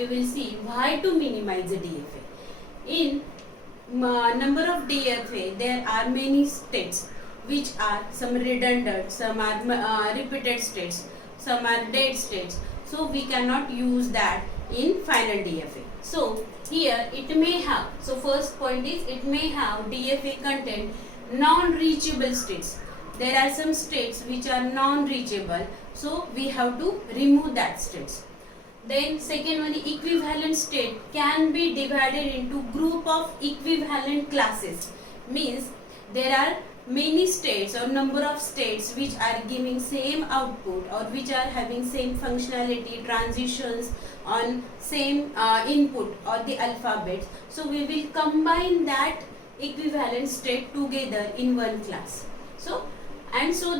we will see why to minimize the DFA. In number of DFA, there are many states which are some redundant, some are repeated states, some are dead states. So we cannot use that in final DFA. So here it may have, so first point is it may have DFA content non-reachable states. There are some states which are non-reachable, so we have to remove that states. Then second one, equivalent state can be divided into group of equivalent classes. Means there are many states or number of states which are giving same output or which are having same functionality, transitions on same input or the alphabets. So we will combine that equivalent state together in one class. So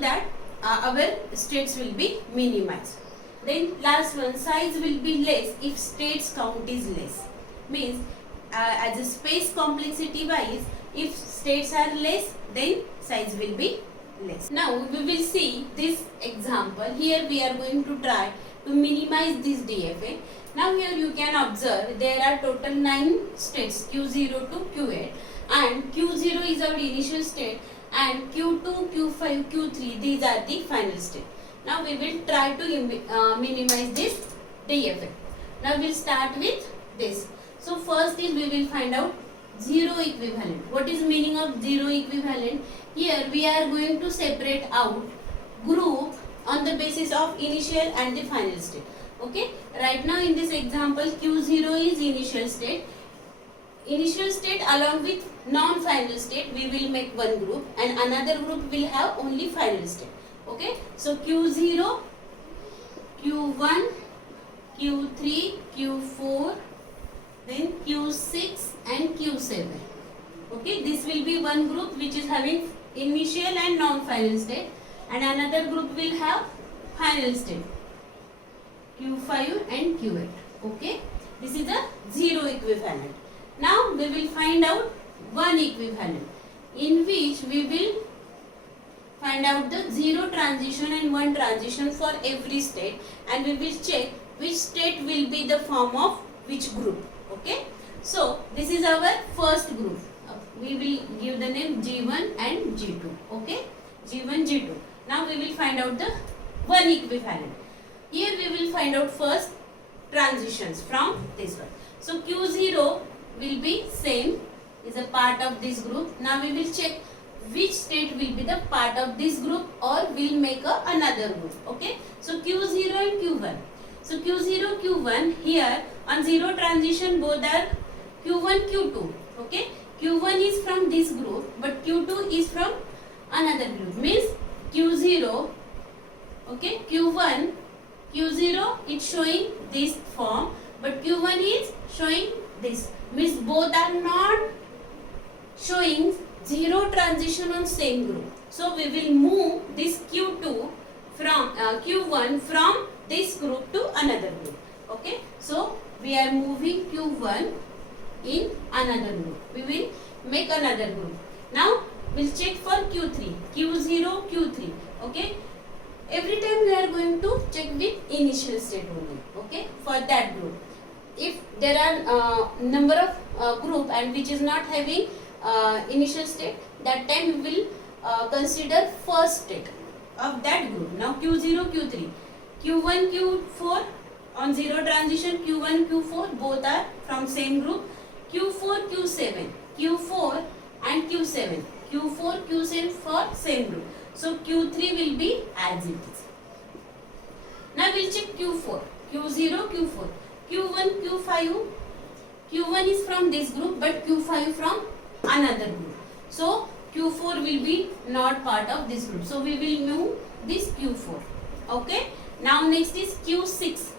that our states will be minimized. Then last one, size will be less if states count is less. Means as a space complexity wise, if states are less, then size will be less. Now we will see this example. Here we are going to try to minimize this DFA. Now here you can observe there are total 9 states, Q0 to Q8, and Q0 is our initial state and Q2, Q5, Q3 these are the final state. Now we will try to minimize this DFA. Now we will start with this. So first is we will find out zero equivalent. What is meaning of zero equivalent? Here we are going to separate out group on the basis of initial and the final state. Okay. Right now in this example Q0 is initial state. Initial state along with non-final state we will make one group and another group will have only final state. Okay. So Q0, Q1, Q3, Q4, then Q6 and Q7. Okay, this will be one group which is having initial and non-final state, and another group will have final state, Q5 and Q8. Okay, this is a zero equivalent. Now we will find out one equivalent in which we will find out the zero transition and one transition for every state, and we will check which state will be the form of which group. Okay, so this is our first group. We will give the name G1 and G2. Okay, G1, G2. Now we will find out the one equivalent. Here we will find out first transitions from this one. So Q0 will be same, is a part of this group. Now we will check which state will be the part of this group or will make another group. Okay, so Q0 and Q1. So Q0, Q1, here on zero transition both are Q1, Q2. Okay, Q1 is from this group but Q2 is from another group. Means Q0, okay, Q1, Q0 is showing this form but Q1 is showing this. Means both are not showing zero transition on same group. So we will move this Q2 from Q1 from this group to another group. Okay, so we are moving Q1 in another group. We will make another group. Now we'll check for Q3, Q0, Q3. Okay, every time we are going to check with initial state only. Okay, for that group. If there are number of group and which is not having initial state, that time we will consider first state of that group. Now Q0, Q3, Q1, Q4 on zero transition, Q1, Q4 both are from same group. Q4, Q7, Q4 and Q7, Q4, Q7 for same group. So Q3 will be as it is. Now we'll check Q4, Q0, Q4, Q1, Q5. Q1 is from this group but Q5 from another group. So Q4 will be not part of this group. So we will move this Q4. Okay. Now next is Q6,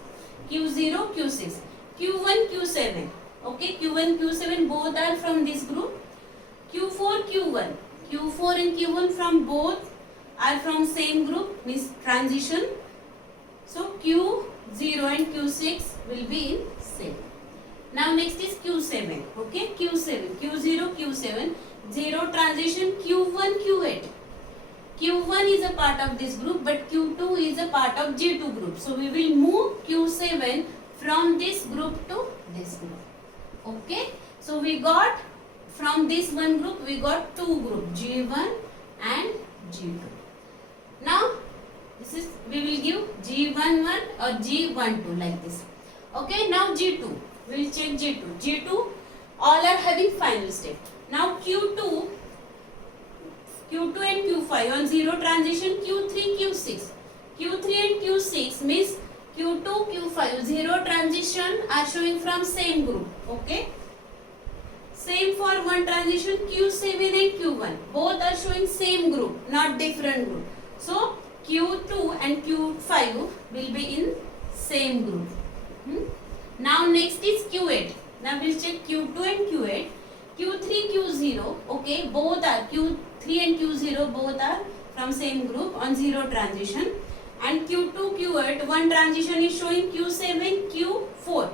Q0, Q6, Q1, Q7. Okay, Q1, Q7 both are from this group. Q4, Q1, Q4 and Q1 from both are from same group, means transition. So Q0 and Q6 will be in same. Now next is Q7. Okay, Q7, Q0, Q7, zero transition, Q1, Q8. Q1 is a part of this group but Q2 is a part of G2 group. So we will move Q7 from this group to this group. Okay, so we got from this one group we got two group G1 and G2. Now this is we will give G11 or G12 like this. Okay, now G2, we will check G2. G2 all are having final state. Now Q2 and Q5 on zero transition, Q3, Q6. Q3 and Q6 means Q2, Q5 zero transition are showing from same group. Okay. Same for one transition, Q7 and Q1. Both are showing same group, not different group. So Q2 and Q5 will be in same group. Now next is Q8. Now we'll check Q2 and Q8. Q3, Q0. Okay, both are Q3 and Q0 both are from same group on zero transition. And Q2, Q8 one transition is showing Q7, Q4.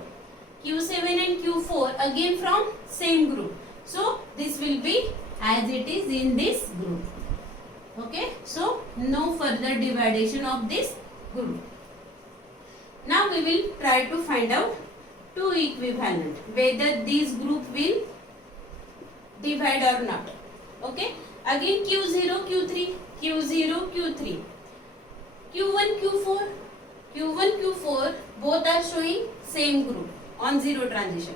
Q7 and Q4 again from same group. So this will be as it is in this group. Okay, so no further division of this group. Now we will try to find out two equivalent, whether these group will divide or not. Okay, again Q0, Q3, Q0, Q3, Q1, Q4, Q1, Q4 both are showing same group on zero transition.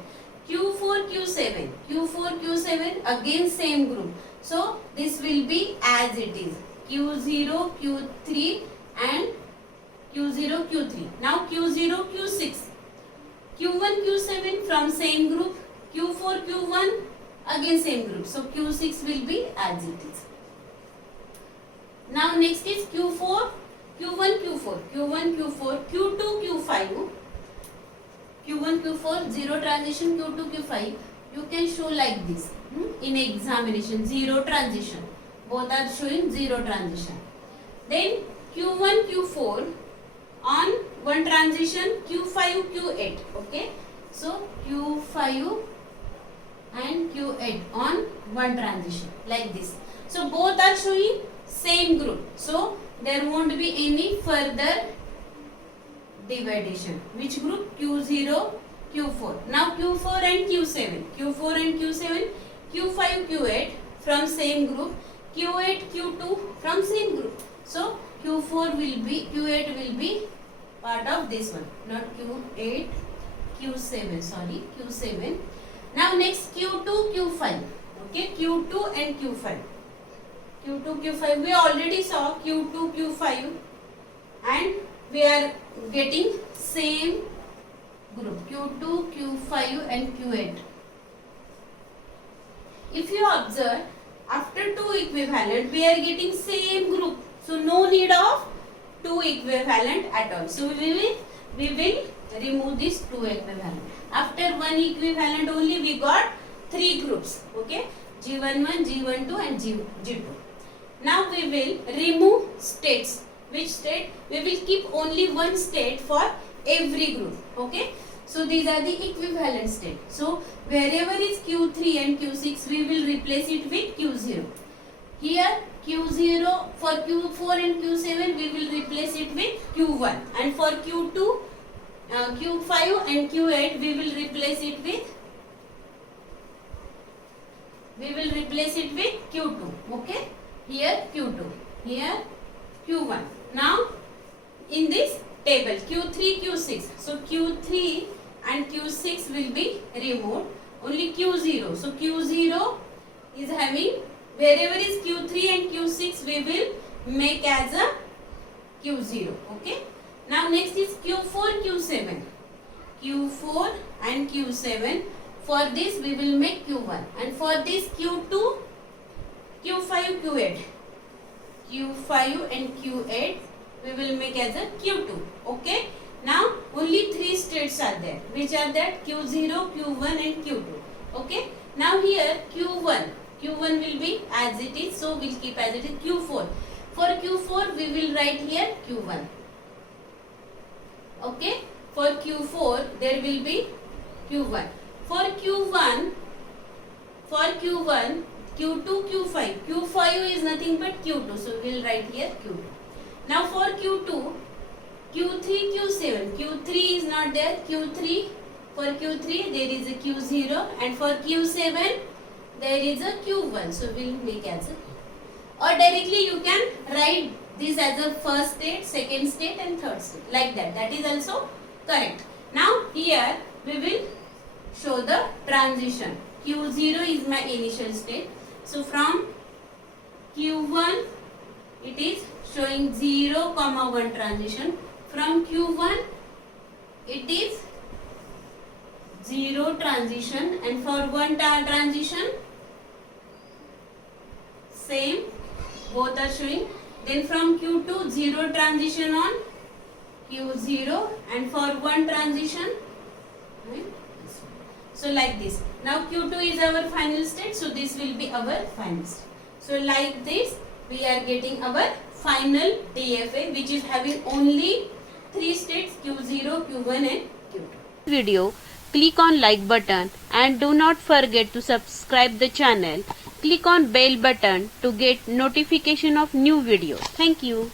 Q4, Q7, Q4, Q7 again same group. So this will be as it is Q0, Q3 and Q0, Q3. Now Q0, Q6, Q1, Q7 from same group, Q4, Q1 again same group. So Q6 will be as it is. Now next is Q4, Q1, Q4, Q1, Q4, Q2, Q5, Q1, Q4 zero transition, Q2, Q5. You can show like this in examination, zero transition. Both are showing zero transition. Then Q1, Q4 on one transition, Q5, Q8. Okay, so Q5 and Q8 on one transition like this. So both are showing same group. So there won't be any further division. Which group? Q0, Q4. Now Q4 and Q7. Q4 and Q7, Q5, Q8 from same group. Q8, Q2 from same group. So Q8 will be part of this one. Not Q8, Q7. Sorry, Q7. Now next Q2, Q5. Okay, Q2 and Q5. Q2, Q5. We already saw Q2, Q5 and we are getting same group Q2, Q5 and Q8. If you observe, after two equivalent we are getting same group. So no need of two equivalent at all. So we will remove this two equivalent. After one equivalent only we got three groups. Okay, G11, G12 and G2. Now we will remove states. Which state? We will keep only one state for every group. Okay, so these are the equivalent state. So wherever is Q3 and Q6 we will replace it with Q0. Here Q0 for Q4 and Q7 we will replace it with Q1, and for Q2, Q5 and Q8 we will replace it with Q2. Okay, here Q2, here Q1. Now in this table Q3, Q6, so Q3 and Q6 will be removed, only Q0. So Q0 is having, wherever is Q3 and Q6 we will make as a Q0. Okay, now next is Q4, Q7. Q4 and Q7, for this we will make Q1, and for this Q2, Q5, Q8. Q5 and Q8 we will make as a Q2. Okay, now only three states are there, which are that Q0, Q1 and Q2. Okay, now here Q1 will be as it is, so we'll keep as it is. Q4, for Q4 we will write here Q1. Okay, for Q4 there will be Q1. For Q1, Q2, Q5. Q5 is nothing but Q2, so we will write here Q2. Now for Q2, Q3, Q7. Q3 is not there. Q3, for Q3 there is a Q0, and for Q7 there is a Q1. So we will make as a, or directly you can write this as a first state, second state and third state, like that. That is also correct. Now here we will show the transition. Q0 is my initial state. So from Q1 it is showing 0, 1 transition. From Q1 it is 0 transition, and for 1 transition same, both are showing. Then from Q2 0 transition on Q0, and for 1 transition, right? So like this. Now Q2 is our final state, so this will be our final state. So like this we are getting our final DFA, which is having only 3 states, Q0, Q1 and Q2. Video, click on like button and do not forget to subscribe the channel. Click on bell button to get notification of new videos. Thank you.